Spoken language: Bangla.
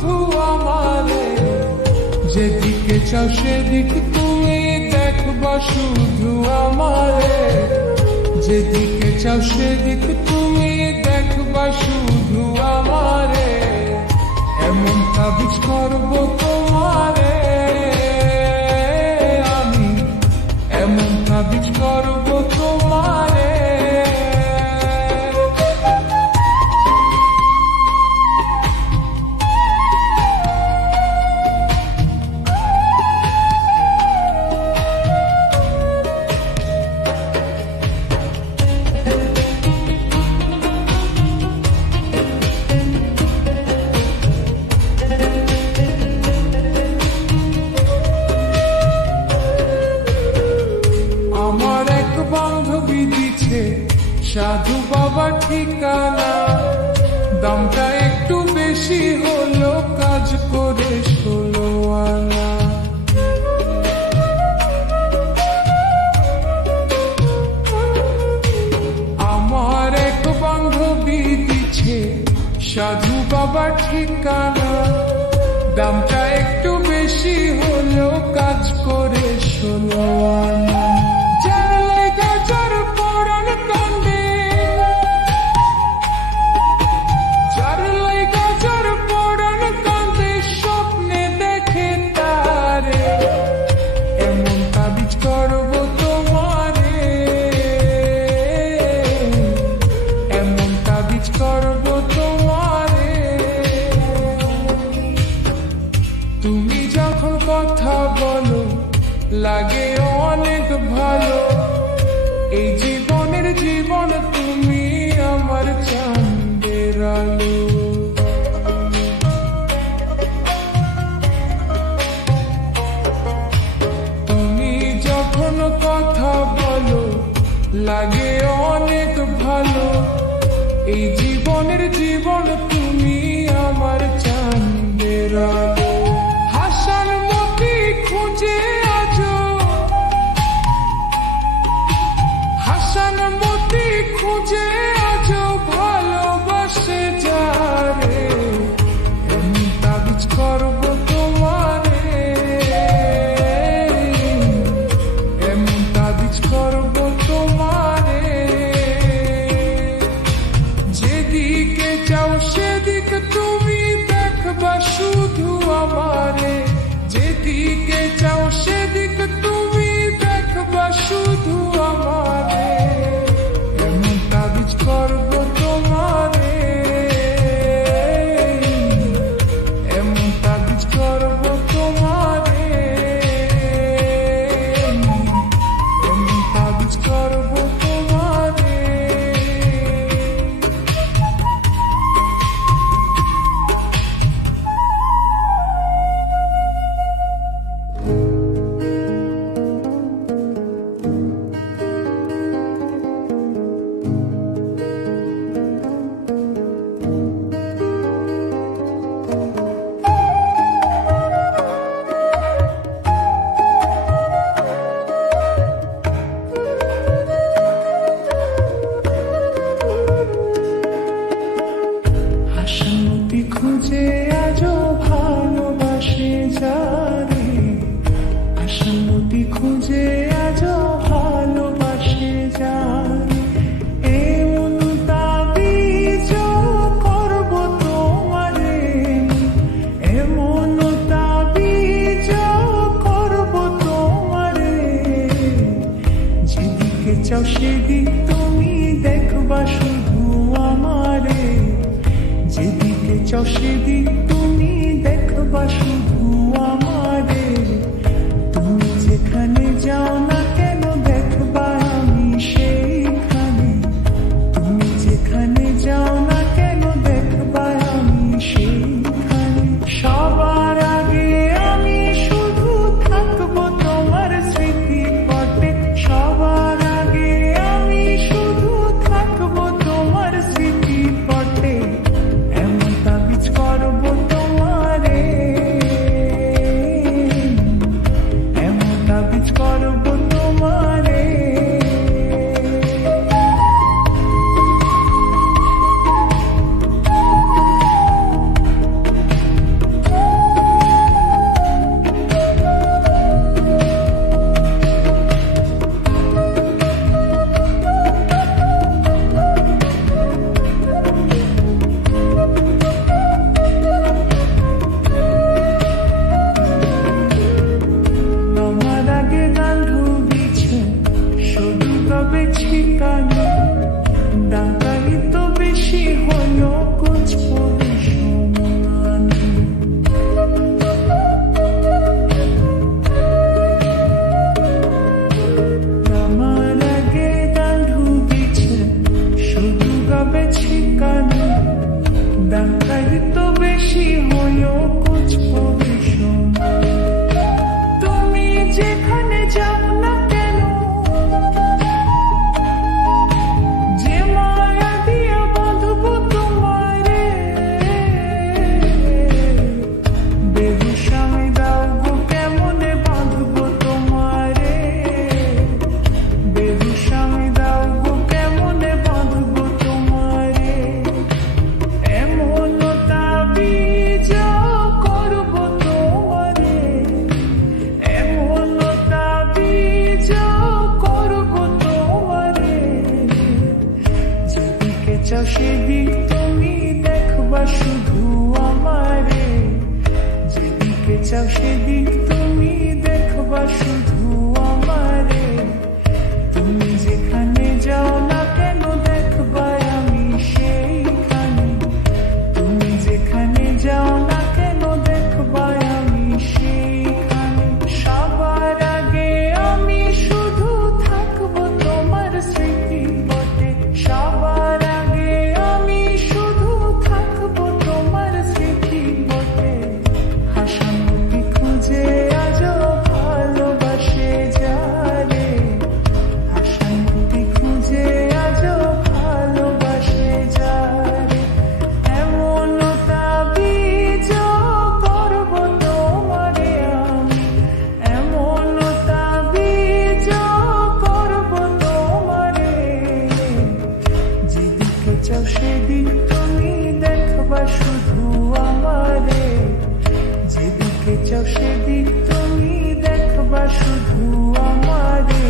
শুধু আমারে, যেদিকে চাও সেদিক তুমি দেখবা শুধু আমারে, যেদিকে চাও সেদিক তুমি দেখবা শুধু আমারে, এমন তাবিজ করবো তোমারে আমি, এমন তাবিজ করবো তোমারে। আমার এক বান্ধবী দিছে সাধু বাবা ঠিকানা, দামটা একটু বেশি হলো, কাজ করে 16 আনা। আমার এক বান্ধবী দিছে সাধু বাবা ঠিকানা, দামটা একটু বেশি হলো, কাজ করে 16 আনা। তুমি যখন কথা বলো লাগে অনেক ভালো, এই জীবনের জীবন তুমি আমার চাঁদের আলো। তুমি যখন কথা বলো লাগে অনেক ভালো, এই জীবনের জীবন তুমি আমার চাঁদের আলো। হাসান মতি খুঁজে আজো, হাসান মতি খুঁজে আজো ভালোবাসে যারে, এমন তাবিজ করবো তোমারে, এমন তাবিজ করবো তোমারে, যেদিকে চাও সেদিক তুমি দেখবা শুধু আমারে, যেদিকে চাও সেদিক তুমি দেখবা শুধু আমারে, এমন তাবিজ করবো তোমারে, এমন তাবিজ করবো তোমারে, এমন তাবিজ করবো তোমারে। হাসানমতি খুঁজে আজো ভালোবাসে যারে, হাসানমতি খুঁজে আজো ভালোবাসে যারে, এমন তাবিজ করবো তোমারে, এমন তাবিজ করবো তোমারে, যেদিকে চাও সেদিক তুমি দেখবা শুধু আমারে, যেদিকে চাও সেদিক তুমি দেখবা শুধু আমারে, তুমি যেখানে যাও না চাও সেদিক তুমি দেখবা শুধু আমারে, তুমি যেখানে যাও না কেন দেখবা আমি সেইখানে, তুমি যেখানে যাও না কেন দেখবা আমি সেইখানে। সবার আগে আমি শুধু থাকবো তোমার স্মৃতি পটে, সবার আগে আমি শুধু থাকবো তোমার স্মৃতি পটে। হাসামুখী খুঁজে আজও ভালোবাসে যারে, হাসামুখী খুঁজে আজও ভালোবাসে যারে। এমন তাবিজ করব তোমারে আমি, এমন তাবিজ করব তোমারে, যেদিকে চাও সেদিক তুমি দেখবা শুধু আমারে, যেদিকে চাও সেদিক তুমি দেখবা শুধু আমারে।